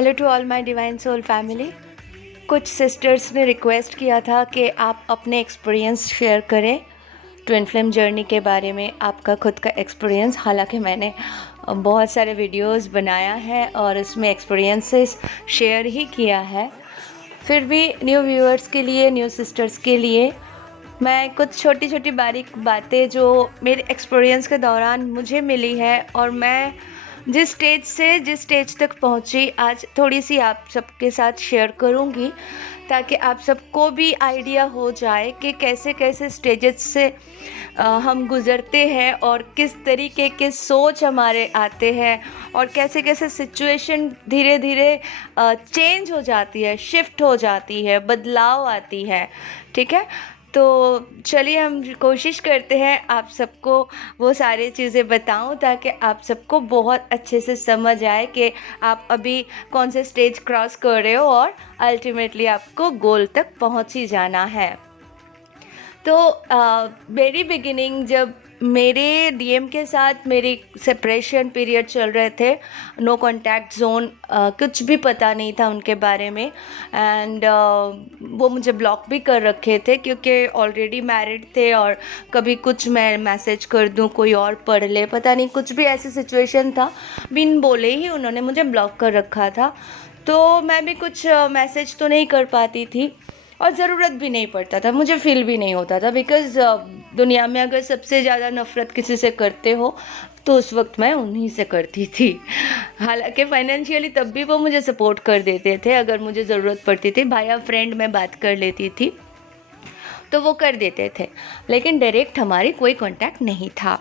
Hello to all my divine soul family. कुछ sisters ने request किया था कि आप अपने एक्सपीरियंस शेयर करें ट्विन फ्लेम जर्नी के बारे में, आपका खुद का एक्सपीरियंस। हालांकि मैंने बहुत सारे वीडियोस बनाया है और इसमें एक्सपीरियंसेस शेयर ही किया है, फिर भी न्यू व्यूअर्स के लिए, न्यू सिस्टर्स के लिए मैं कुछ छोटी छोटी बारीक बातें जो मेरे एक्सपीरियंस के दौरान मुझे मिली है और मैं जिस स्टेज से जिस स्टेज तक पहुंची आज थोड़ी सी आप सबके साथ शेयर करूंगी, ताकि आप सबको भी आइडिया हो जाए कि कैसे कैसे स्टेजेस से हम गुज़रते हैं और किस तरीके के सोच हमारे आते हैं और कैसे कैसे सिचुएशन धीरे धीरे चेंज हो जाती है, शिफ्ट हो जाती है, बदलाव आती है। ठीक है, तो चलिए हम कोशिश करते हैं आप सबको वो सारी चीज़ें बताऊं, ताकि आप सबको बहुत अच्छे से समझ आए कि आप अभी कौन से स्टेज क्रॉस कर रहे हो और अल्टीमेटली आपको गोल तक पहुंच ही जाना है। तो मेरी बिगिनिंग जब मेरे डीएम के साथ मेरी सेपरेशन पीरियड चल रहे थे, नो कांटेक्ट जोन, कुछ भी पता नहीं था उनके बारे में। एंड वो मुझे ब्लॉक भी कर रखे थे क्योंकि ऑलरेडी मैरिड थे और कभी कुछ मैं मैसेज कर दूं कोई और पढ़ ले, पता नहीं कुछ भी ऐसी सिचुएशन था, बिन बोले ही उन्होंने मुझे ब्लॉक कर रखा था। तो मैं भी कुछ मैसेज तो नहीं कर पाती थी और ज़रूरत भी नहीं पड़ता था, मुझे फील भी नहीं होता था, बिकॉज़ दुनिया में अगर सबसे ज़्यादा नफ़रत किसी से करते हो तो उस वक्त मैं उन्हीं से करती थी। हालांकि फाइनेंशियली तब भी वो मुझे सपोर्ट कर देते थे, अगर मुझे ज़रूरत पड़ती थी, भाया फ्रेंड मैं बात कर लेती थी तो वो कर देते थे, लेकिन डायरेक्ट हमारी कोई कांटेक्ट नहीं था।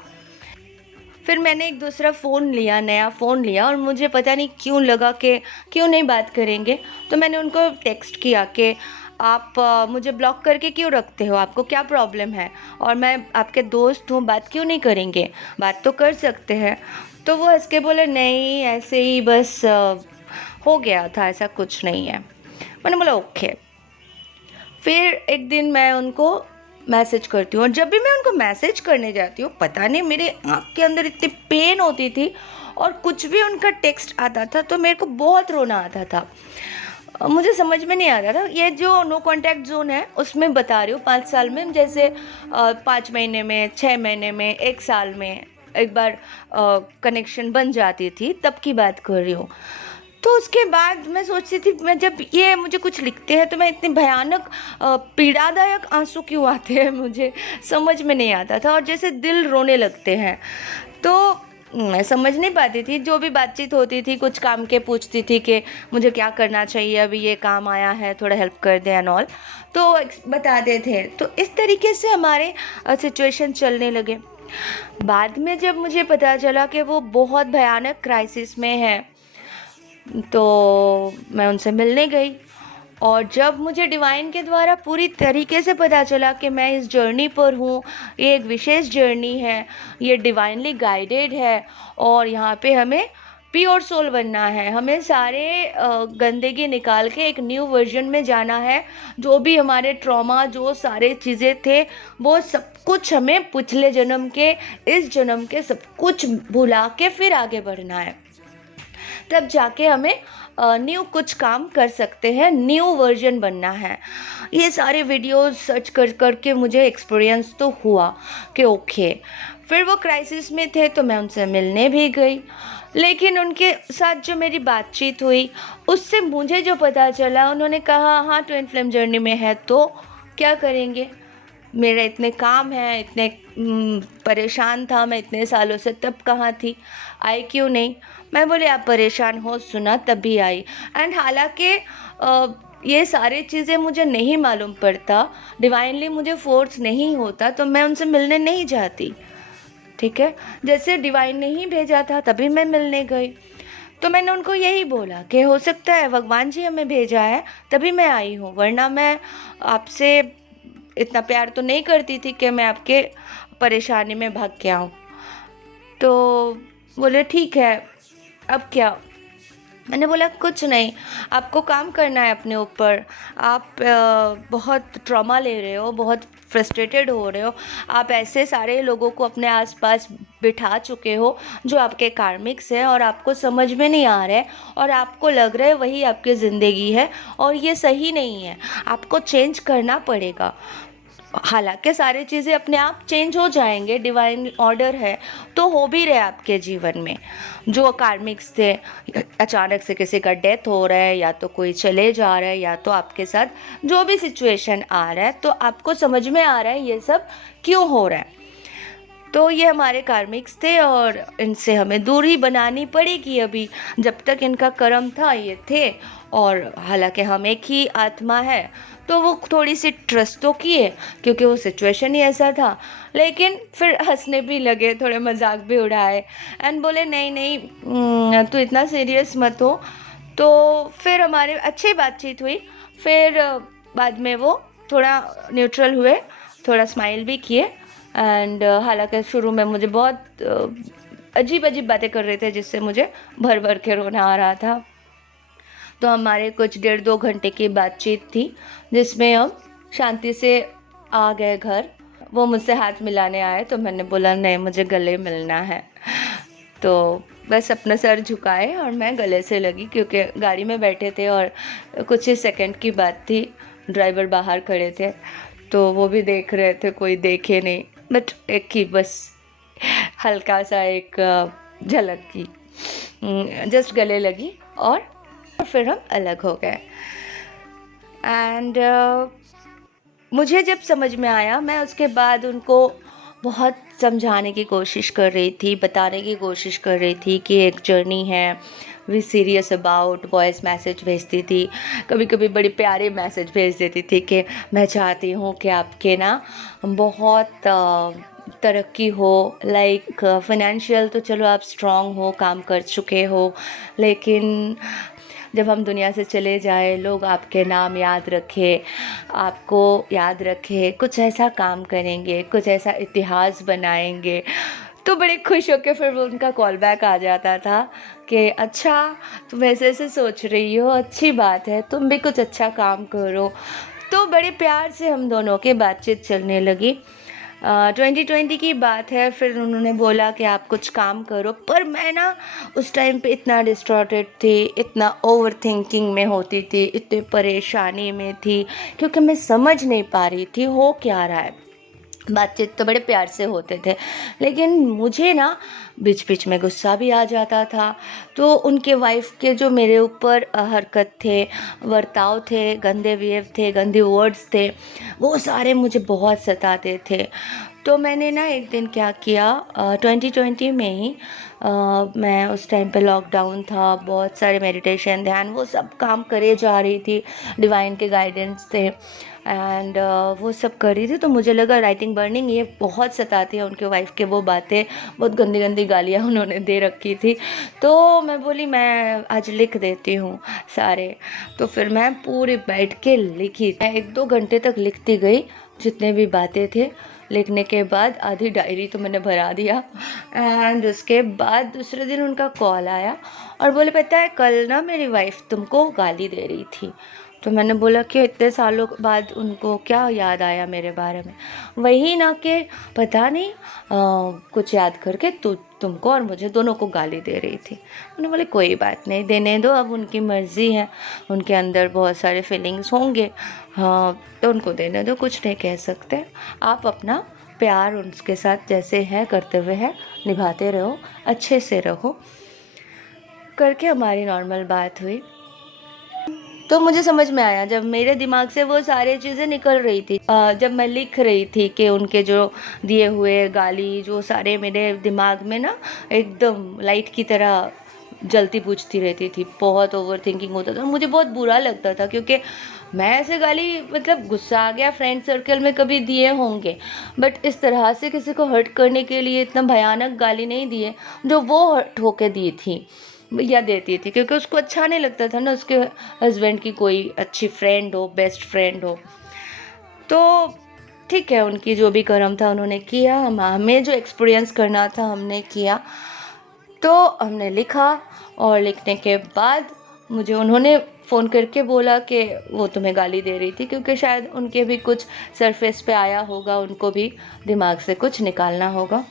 फिर मैंने एक दूसरा फ़ोन लिया, नया फ़ोन लिया, और मुझे पता नहीं क्यों लगा कि क्यों नहीं बात करेंगे, तो मैंने उनको टेक्स्ट किया कि आप मुझे ब्लॉक करके क्यों रखते हो, आपको क्या प्रॉब्लम है, और मैं आपके दोस्त हूँ, बात क्यों नहीं करेंगे, बात तो कर सकते हैं। तो वो हंस के बोले नहीं ऐसे ही बस हो गया था, ऐसा कुछ नहीं है। मैंने बोला ओके। फिर एक दिन मैं उनको मैसेज करती हूँ और जब भी मैं उनको मैसेज करने जाती हूँ, पता नहीं मेरे आँख के अंदर इतनी पेन होती थी और कुछ भी उनका टेक्स्ट आता था तो मेरे को बहुत रोना आता था। मुझे समझ में नहीं आ रहा था, ये जो नो कांटेक्ट जोन है उसमें बता रही हूँ 5 साल में, जैसे 5 महीने में, 6 महीने में, 1 साल में एक बार कनेक्शन बन जाती थी, तब की बात कर रही हूँ। तो उसके बाद मैं सोचती थी, मैं जब ये मुझे कुछ लिखते हैं तो मैं इतने भयानक पीड़ादायक आंसू क्यों आते हैं, मुझे समझ में नहीं आता था और जैसे दिल रोने लगते हैं। तो मैं समझ नहीं पाती थी, जो भी बातचीत होती थी कुछ काम के पूछती थी कि मुझे क्या करना चाहिए, अभी ये काम आया है थोड़ा हेल्प कर दे एंड ऑल, तो बताते थे। तो इस तरीके से हमारे सिचुएशन चलने लगे। बाद में जब मुझे पता चला कि वो बहुत भयानक क्राइसिस में है, तो मैं उनसे मिलने गई और जब मुझे डिवाइन के द्वारा पूरी तरीके से पता चला कि मैं इस जर्नी पर हूँ, ये एक विशेष जर्नी है, ये डिवाइनली गाइडेड है और यहाँ पे हमें प्योर सोल बनना है, हमें सारे गंदगी निकाल के एक न्यू वर्जन में जाना है। जो भी हमारे ट्रॉमा, जो सारे चीज़ें थे, वो सब कुछ हमें पिछले जन्म के, इस जन्म के सब कुछ भुला के फिर आगे बढ़ना है, तब जाके हमें न्यू कुछ काम कर सकते हैं, न्यू वर्जन बनना है। ये सारे वीडियोस सर्च कर करके मुझे एक्सपीरियंस तो हुआ कि ओके। फिर वो क्राइसिस में थे तो मैं उनसे मिलने भी गई, लेकिन उनके साथ जो मेरी बातचीत हुई उससे मुझे जो पता चला, उन्होंने कहा हाँ ट्विन फ्लेम जर्नी में है तो क्या करेंगे, मेरे इतने काम हैं, इतने परेशान था मैं इतने सालों से, तब कहाँ थी, आई क्यों नहीं। मैं बोले आप परेशान हो, सुना तभी आई। एंड हालांकि ये सारी चीज़ें मुझे नहीं मालूम पड़ता, डिवाइनली मुझे फोर्स नहीं होता तो मैं उनसे मिलने नहीं जाती। ठीक है, जैसे डिवाइन ने ही भेजा था तभी मैं मिलने गई। तो मैंने उनको यही बोला कि हो सकता है भगवान जी हमें भेजा है तभी मैं आई हूँ, वरना मैं आपसे इतना प्यार तो नहीं करती थी कि मैं आपके परेशानी में भाग के आऊँ। तो बोले ठीक है अब क्या। मैंने बोला कुछ नहीं, आपको काम करना है अपने ऊपर। आप बहुत ट्रॉमा ले रहे हो, बहुत फ्रस्ट्रेटेड हो रहे हो। आप ऐसे सारे लोगों को अपने आसपास बिठा चुके हो जो आपके कार्मिक्स है और आपको समझ में नहीं आ रहा है और आपको लग रहा है वही आपकी ज़िंदगी है और ये सही नहीं है। आपको चेंज करना पड़ेगा। हालांकि सारी चीज़ें अपने आप चेंज हो जाएंगे, डिवाइन ऑर्डर है, तो हो भी रहे आपके जीवन में। जो कार्मिक्स थे, अचानक से किसी का डेथ हो रहा है या तो कोई चले जा रहा है या तो आपके साथ जो भी सिचुएशन आ रहा है, तो आपको समझ में आ रहा है ये सब क्यों हो रहा है। तो ये हमारे कार्मिक्स थे और इनसे हमें दूरी बनानी पड़ेगी अभी। जब तक इनका कर्म था ये थे, और हालांकि हम एक ही आत्मा है, तो वो थोड़ी सी ट्रस्ट तो किए क्योंकि वो सिचुएशन ही ऐसा था। लेकिन फिर हंसने भी लगे, थोड़े मजाक भी उड़ाए एंड बोले नहीं नहीं, तू इतना सीरियस मत हो। तो फिर हमारे अच्छी बातचीत हुई। फिर बाद में वो थोड़ा न्यूट्रल हुए, थोड़ा स्माइल भी किए। एंड हालांकि शुरू में मुझे बहुत अजीब अजीब बातें कर रहे थे जिससे मुझे भर भर के रोना आ रहा था। तो हमारे कुछ 1.5-2 घंटे की बातचीत थी जिसमें हम शांति से आ गए घर। वो मुझसे हाथ मिलाने आए तो मैंने बोला नहीं, मुझे गले मिलना है। तो बस अपना सर झुकाए और मैं गले से लगी क्योंकि गाड़ी में बैठे थे और कुछ ही सेकंड की बात थी। ड्राइवर बाहर खड़े थे तो वो भी देख रहे थे, कोई देखे नहीं, बट एक ही बस हल्का सा एक झलक की, जस्ट गले लगी और फिर हम अलग हो गए। एंड मुझे जब समझ में आया, मैं उसके बाद उनको बहुत समझाने की कोशिश कर रही थी, बताने की कोशिश कर रही थी कि एक जर्नी है, we serious about, voice message भेजती थी, कभी कभी बड़ी प्यारे मैसेज भेज देती थी कि मैं चाहती हूँ कि आपके ना बहुत तरक्की हो, लाइक फाइनेंशियल तो चलो आप स्ट्रांग हो, काम कर चुके हो, लेकिन जब हम दुनिया से चले जाए लोग आपके नाम याद रखें, आपको याद रखें, कुछ ऐसा काम करेंगे, कुछ ऐसा इतिहास बनाएंगे। तो बड़े खुश होकर फिर वो उनका कॉल बैक आ जाता था कि अच्छा तुम ऐसे ऐसे सोच रही हो, अच्छी बात है, तुम भी कुछ अच्छा काम करो। तो बड़े प्यार से हम दोनों की बातचीत चलने लगी। 2020 की बात है, फिर उन्होंने बोला कि आप कुछ काम करो, पर मैं ना उस टाइम पे इतना डिस्टॉर्टेड थी, इतना ओवर थिंकिंग में होती थी, इतनी परेशानी में थी क्योंकि मैं समझ नहीं पा रही थी हो क्या रहा है। बातचीत तो बड़े प्यार से होते थे लेकिन मुझे ना बीच बीच में गुस्सा भी आ जाता था। तो उनके वाइफ के जो मेरे ऊपर हरकत थे, बर्ताव थे, गंदे बिहेव थे, गंदे वर्ड्स थे, वो सारे मुझे बहुत सताते थे। तो मैंने ना एक दिन क्या किया, 2020 में ही मैं उस टाइम पे लॉकडाउन था, बहुत सारे मेडिटेशन, ध्यान, वो सब काम करे जा रही थी, डिवाइन के गाइडेंस थे एंड वो सब कर रही थी। तो मुझे लगा राइटिंग बर्निंग ये बहुत सताती है, उनके वाइफ के वो बातें, बहुत गंदी गंदी गालियाँ उन्होंने दे रखी थी। तो मैं बोली मैं आज लिख देती हूँ सारे। तो फिर मैं पूरी बैठ के लिखी, मैं 1-2 घंटे तक लिखती गई जितने भी बातें थे। लिखने के बाद आधी डायरी तो मैंने भरा दिया एंड उसके बाद दूसरे दिन उनका कॉल आया और बोले पता है कल ना मेरी वाइफ तुमको गाली दे रही थी। तो मैंने बोला कि इतने सालों बाद उनको क्या याद आया मेरे बारे में। वही ना कि पता नहीं कुछ याद करके तुमको और मुझे दोनों को गाली दे रही थी। उन्होंने बोले कोई बात नहीं, देने दो, अब उनकी मर्ज़ी है, उनके अंदर बहुत सारे फीलिंग्स होंगे, हाँ तो उनको देने दो, कुछ नहीं कह सकते। आप अपना प्यार उनके साथ जैसे है करते हुए है निभाते रहो, अच्छे से रहो। करके हमारी नॉर्मल बात हुई। तो मुझे समझ में आया जब मेरे दिमाग से वो सारी चीज़ें निकल रही थी, जब मैं लिख रही थी कि उनके जो दिए हुए गाली जो सारे मेरे दिमाग में ना एकदम लाइट की तरह जलती बुझती रहती थी, बहुत ओवर थिंकिंग होता था, मुझे बहुत बुरा लगता था क्योंकि मैं ऐसे गाली, मतलब गुस्सा आ गया, फ्रेंड सर्कल में कभी दिए होंगे, बट इस तरह से किसी को हर्ट करने के लिए इतना भयानक गाली नहीं दिए जो वो हर्ट होके दी थी या देती थी, क्योंकि उसको अच्छा नहीं लगता था ना उसके हस्बैंड की कोई अच्छी फ्रेंड हो, बेस्ट फ्रेंड हो। तो ठीक है, उनकी जो भी कर्म था उन्होंने किया, हमें जो एक्सपीरियंस करना था हमने किया। तो हमने लिखा और लिखने के बाद मुझे उन्होंने फ़ोन करके बोला कि वो तुम्हें गाली दे रही थी, क्योंकि शायद उनके भी कुछ सरफेस पे आया होगा, उनको भी दिमाग से कुछ निकालना होगा।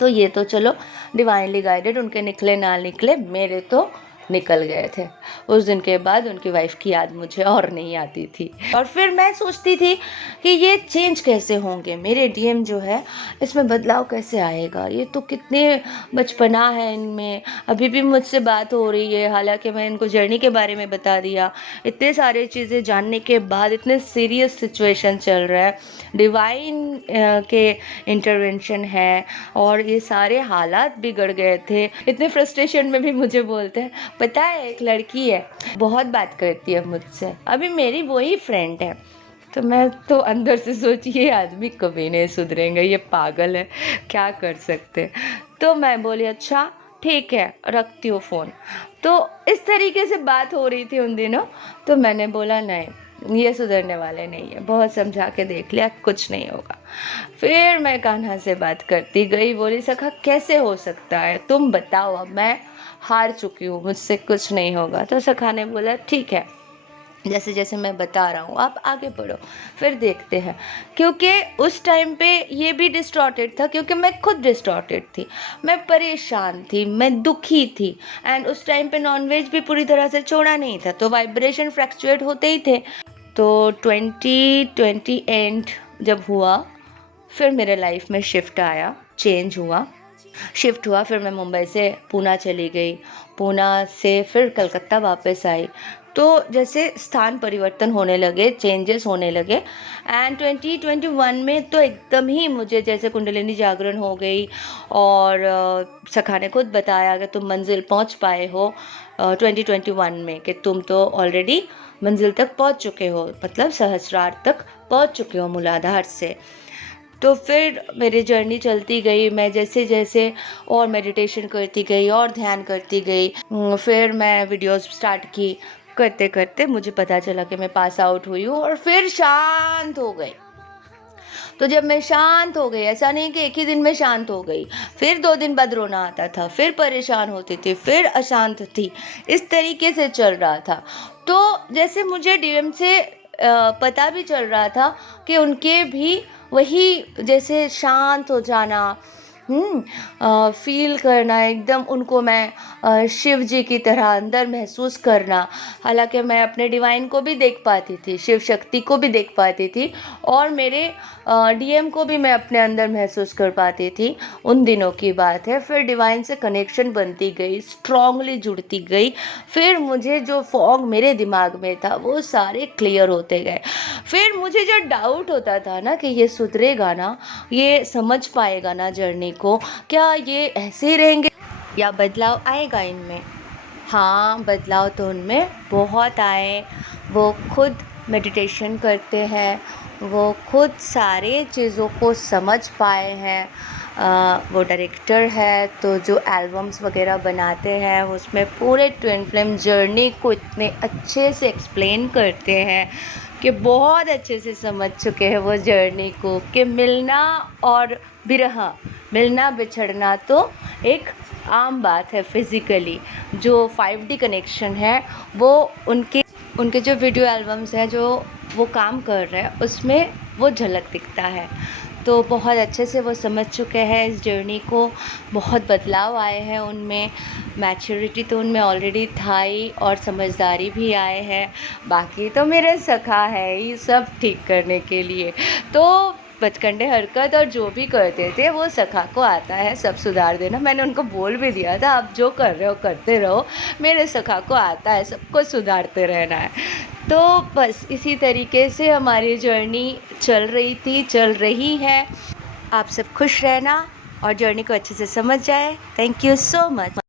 तो ये तो चलो डिवाइनली गाइडेड, उनके निकले ना निकले, मेरे तो निकल गए थे। उस दिन के बाद उनकी वाइफ़ की याद मुझे और नहीं आती थी, और फिर मैं सोचती थी कि ये चेंज कैसे होंगे, मेरे डीएम जो है इसमें बदलाव कैसे आएगा, ये तो कितने बचपना है इनमें, अभी भी मुझसे बात हो रही है, हालांकि मैं इनको जर्नी के बारे में बता दिया। इतने सारे चीज़ें जानने के बाद इतने सीरियस सिचुएशन चल रहा है, डिवाइन के इंटरवेंशन है, और ये सारे हालात बिगड़ गए थे। इतने फ्रस्ट्रेशन में भी मुझे बोलते हैं, पता है एक लड़की है बहुत बात करती है मुझसे, अभी मेरी वही फ्रेंड है। तो मैं तो अंदर से सोची ये आदमी कभी नहीं सुधरेंगे, ये पागल है, क्या कर सकते। तो मैं बोली अच्छा ठीक है, रखती हूँ फ़ोन। तो इस तरीके से बात हो रही थी उन दिनों। तो मैंने बोला नहीं, ये सुधरने वाले नहीं है, बहुत समझा के देख लिया, कुछ नहीं होगा। फिर मैं कान्हा से बात करती गई, बोली सखा कैसे हो सकता है, तुम बताओ, अब मैं हार चुकी हूँ, मुझसे कुछ नहीं होगा। तो सखा ने बोला ठीक है, जैसे जैसे मैं बता रहा हूँ आप आगे बढ़ो, फिर देखते हैं। क्योंकि उस टाइम पे ये भी डिस्टॉर्टेड था, क्योंकि मैं खुद डिस्टॉर्टेड थी, मैं परेशान थी, मैं दुखी थी, एंड उस टाइम पे नॉनवेज भी पूरी तरह से छोड़ा नहीं था, तो वाइब्रेशन फ्लक्चुएट होते ही थे। तो 2020 एंड जब हुआ, फिर मेरे लाइफ में शिफ्ट आया, चेंज हुआ, शिफ्ट हुआ। फिर मैं मुंबई से पूना चली गई, पूना से फिर कलकत्ता वापस आई। तो जैसे स्थान परिवर्तन होने लगे, चेंजेस होने लगे, एंड 2021 में तो एकदम ही मुझे जैसे कुंडलिनी जागरण हो गई, और सखा ने खुद बताया कि तुम मंजिल पहुंच पाए हो 2021 में, कि तुम तो ऑलरेडी मंजिल तक पहुंच चुके हो, मतलब सहस्रार तक पहुंच चुके हो मूलाधार से। तो फिर मेरी जर्नी चलती गई, मैं जैसे जैसे और मेडिटेशन करती गई और ध्यान करती गई। फिर मैं वीडियोस स्टार्ट की, करते करते मुझे पता चला कि मैं पास आउट हुई हूँ, और फिर शांत हो गई। तो जब मैं शांत हो गई, ऐसा नहीं कि एक ही दिन में शांत हो गई, फिर 2 दिन बाद रोना आता था, फिर परेशान होती थी, फिर अशांत थी, इस तरीके से चल रहा था। तो जैसे मुझे डीएम से पता भी चल रहा था कि उनके भी वही जैसे शांत हो जाना, फील करना एकदम, उनको मैं शिव जी की तरह अंदर महसूस करना। हालांकि मैं अपने डिवाइन को भी देख पाती थी, शिव शक्ति को भी देख पाती थी, और मेरे डीएम को भी मैं अपने अंदर महसूस कर पाती थी। उन दिनों की बात है। फिर डिवाइन से कनेक्शन बनती गई, स्ट्रांगली जुड़ती गई। फिर मुझे जो फॉग मेरे दिमाग में था वो सारे क्लियर होते गए। फिर मुझे जो डाउट होता था ना कि ये सुधरेगा ना, ये समझ पाएगा ना जर्नी को, क्या ये ऐसे ही रहेंगे या बदलाव आएगा इनमें। हाँ, बदलाव तो उनमें बहुत आए। वो खुद मेडिटेशन करते हैं, वो खुद सारे चीज़ों को समझ पाए हैं। वो डायरेक्टर है, तो जो एल्बम्स वगैरह बनाते हैं उसमें पूरे ट्विन फ्लेम जर्नी को इतने अच्छे से एक्सप्लेन करते हैं कि बहुत अच्छे से समझ चुके हैं वो जर्नी को, कि मिलना और बिरहा, मिलना बिछड़ना तो एक आम बात है फिज़िकली। जो 5D कनेक्शन है वो उनके जो वीडियो एल्बम्स हैं जो वो काम कर रहे हैं उसमें वो झलक दिखता है। तो बहुत अच्छे से वो समझ चुके हैं इस जर्नी को, बहुत बदलाव आए हैं उनमें, मैच्योरिटी तो उनमें ऑलरेडी था ही, और समझदारी भी आए हैं। बाकी तो मेरे सखा है ही सब ठीक करने के लिए। तो बचकंडे हरकत और जो भी करते थे वो सखा को आता है सब सुधार देना। मैंने उनको बोल भी दिया था आप जो कर रहे हो करते रहो, मेरे सखा को आता है सबको सुधारते रहना है। तो बस इसी तरीके से हमारी जर्नी चल रही थी, चल रही है। आप सब खुश रहना और जर्नी को अच्छे से समझ जाए। Thank you so much.